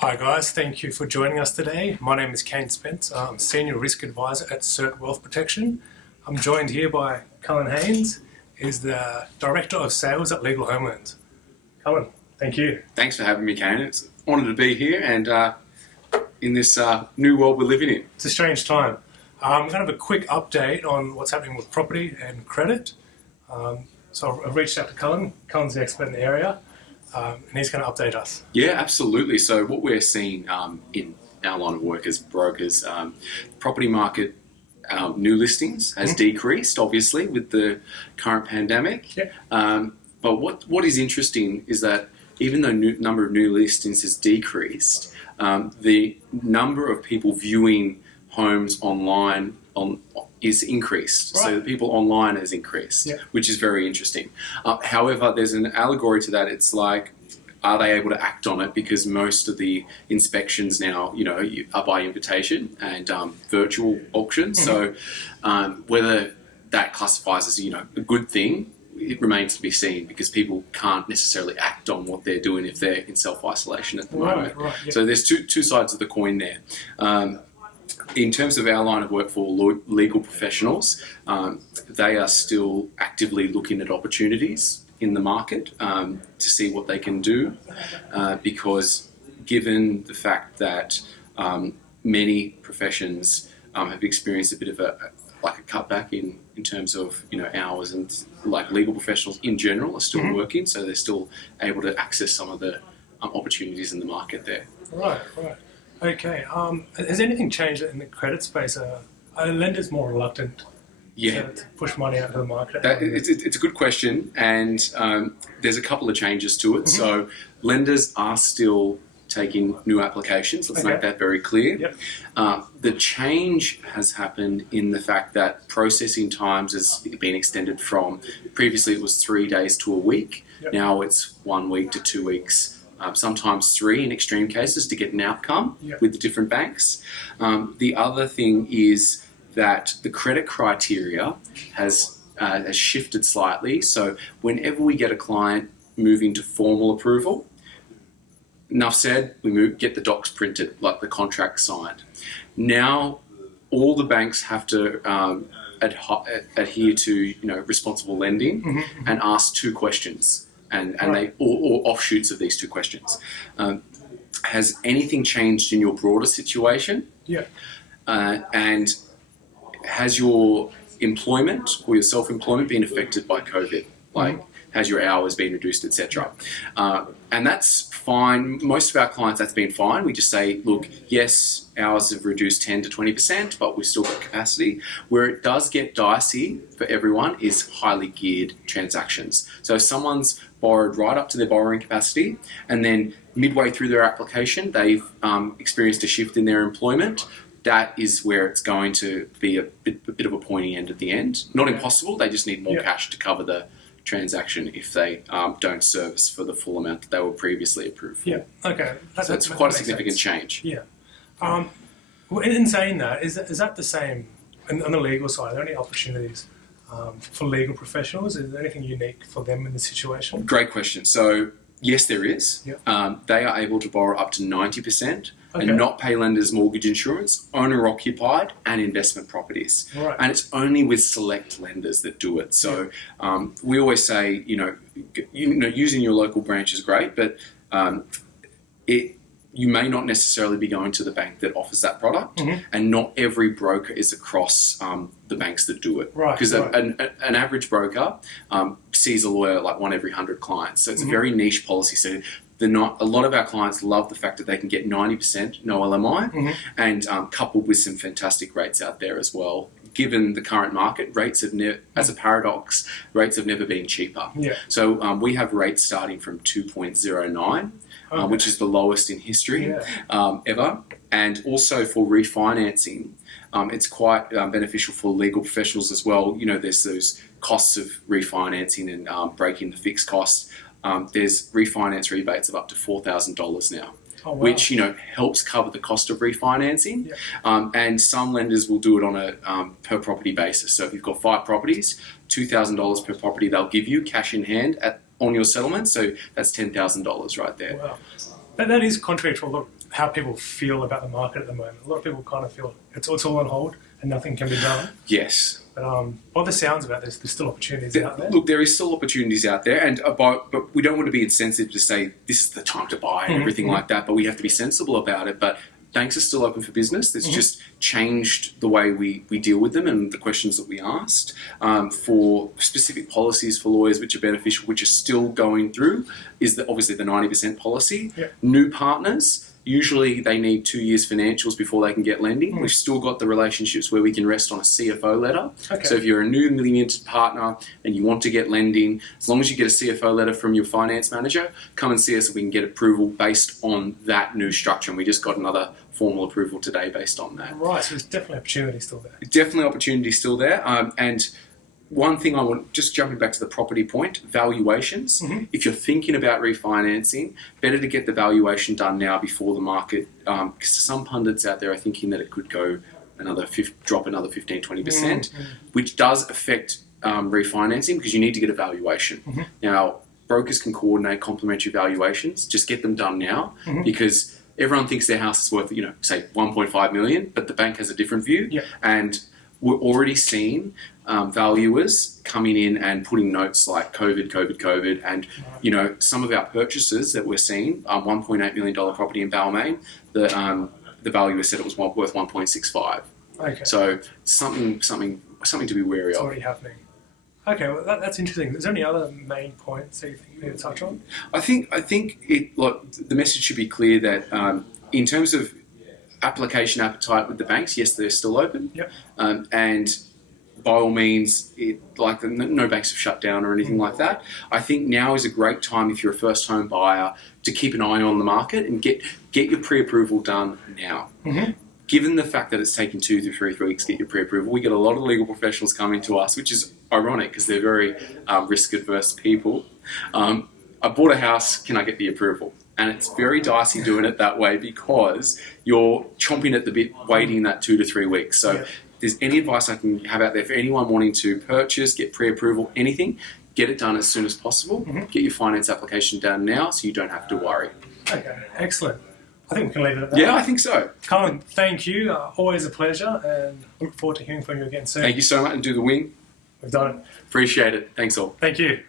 Hi guys, thank you for joining us today. My name is Kane Spence. I'm Senior Risk Advisor at CERT Wealth Protection. I'm joined here by Cullen Haynes, is the Director of Sales at Legal Home Loans. Cullen, thank you. Thanks for having me, Kane. It's an honour to be here and in this new world we're living in. It's a strange time. I'm going to have a quick update on what's happening with property and credit. So I've reached out to Cullen. Cullen's the expert in the area. And he's going to update us. Yeah, absolutely. So what we're seeing in our line of work as brokers, property market new listings has decreased, obviously, with the current pandemic. Yep. But what is interesting is that even though number of new listings has decreased, the number of people viewing homes online is increased. Right. So the people online has increased, which is very interesting. However, there's an allegory to that. It's like, are they able to act on it? Because most of the inspections now, are by invitation and virtual auctions. Mm-hmm. So whether that classifies as, a good thing, it remains to be seen, because people can't necessarily act on what they're doing if they're in self-isolation at the moment. Right, yeah. So there's two sides of the coin there. In terms of our line of work for legal professionals, they are still actively looking at opportunities in the market to see what they can do, because given the fact that many professions have experienced a bit of a cutback in terms of hours, and like legal professionals in general are still working, so they're still able to access some of the opportunities in the market there. Right. Okay. Has anything changed in the credit space? Are lenders more reluctant to push money out of the market? It's a good question, and there's a couple of changes to it. So lenders are still taking new applications. Let's make that very clear. Yep. The change has happened in the fact that processing times has been extended from, previously it was 3 days to a week. Yep. Now it's 1 week to 2 weeks. Sometimes 3 in extreme cases to get an outcome with the different banks. The other thing is that the credit criteria has shifted slightly. So whenever we get a client moving to formal approval, enough said, we get the docs printed, like the contract signed. Now all the banks have to adhere to responsible lending and ask 2 questions. And they or offshoots of these 2 questions. Has anything changed in your broader situation? Yeah. And has your employment or your self-employment been affected by COVID? Like, has your hours been reduced, etc.? And that's fine. Most of our clients, that's been fine. We just say, look, yes, hours have reduced 10 to 20%, but we've still got capacity. Where it does get dicey for everyone is highly geared transactions. So if someone's borrowed right up to their borrowing capacity, and then midway through their application, they've experienced a shift in their employment, that is where it's going to be a bit of a pointy end at the end. Not impossible, they just need more cash to cover the transaction if they don't service for the full amount that they were previously approved for. Yeah, okay. So it's quite a significant change. Yeah. In saying that, is that the same on the legal side? Are there any opportunities for legal professionals? Is there anything unique for them in this situation? Great question. So yes, there is. Yep. They are able to borrow up to 90%. Okay. And not pay lenders mortgage insurance, owner-occupied and investment properties. Right. And it's only with select lenders that do it. So we always say, using your local branch is great, but you may not necessarily be going to the bank that offers that product, and not every broker is across the banks that do it. Right. Because an average broker sees a lawyer like 1 every 100 clients. So it's a very niche policy. So a lot of our clients love the fact that they can get 90% no LMI, and coupled with some fantastic rates out there as well. Given the current market, rates have as a paradox, rates have never been cheaper. Yeah. So we have rates starting from 2.09, which is the lowest in history ever. And also for refinancing, it's quite beneficial for legal professionals as well. There's those costs of refinancing and breaking the fixed costs. There's refinance rebates of up to $4,000 now. Oh, wow. Which helps cover the cost of refinancing. And some lenders will do it on a per property basis. So if you've got 5 properties, $2,000 per property they'll give you cash in hand on your settlement. So that's $10,000 right there. Wow. that is contrary to a lot of how people feel about the market at the moment. A lot of people kind of feel it's all on hold and nothing can be done. Yes. But by the sounds of it, there's still opportunities out there. Look, there is still opportunities out there, and but we don't want to be insensitive to say this is the time to buy and everything like that. But we have to be sensible about it. But banks are still open for business. It's just changed the way we deal with them and the questions that we asked for specific policies for lawyers which are beneficial, which are still going through, is obviously the 90% policy. Yep. New partners, usually they need 2 years financials before they can get lending. We've still got the relationships where we can rest on a CFO letter. Okay. So if you're a newly minted partner and you want to get lending, as long as you get a CFO letter from your finance manager, come and see us and we can get approval based on that new structure. And we just got another formal approval today based on that. Right, so there's definitely opportunity still there. Definitely opportunity still there. And one thing I want, just jumping back to the property point, valuations. If you're thinking about refinancing, better to get the valuation done now before the market, because some pundits out there are thinking that it could go drop another 15-20%, which does affect refinancing because you need to get a valuation. Now, brokers can coordinate complimentary valuations. Just get them done now because everyone thinks their house is worth, say 1.5 million, but the bank has a different view. Yep. And we're already seeing valuers coming in and putting notes like COVID, and some of our purchases that we're seeing, $1.8 million property in Balmain, the valuer said it was worth 1.65. Okay. So something to be wary It's of. already happening. Okay, well that's interesting. Is there any other main points that you think we need to touch on? I think the message should be clear that in terms of application appetite with the banks, yes, they're still open. Yep. And by all means, no banks have shut down or anything like that. I think now is a great time if you're a first home buyer to keep an eye on the market and get your pre-approval done now. Given the fact that it's taken 2 to 3 weeks to get your pre-approval, we get a lot of legal professionals coming to us, which is ironic because they're very risk-adverse people. I bought a house, can I get the approval? And it's very dicey doing it that way because you're chomping at the bit, waiting that 2 to 3 weeks. So if there's any advice I can have out there for anyone wanting to purchase, get pre-approval, anything, get it done as soon as possible. Get your finance application done now so you don't have to worry. Okay, excellent. I think we can leave it at that. Yeah, I think so. Colin, thank you. Always a pleasure, and look forward to hearing from you again soon. Thank you so much, and do the wing. We've done it. Appreciate it. Thanks all. Thank you.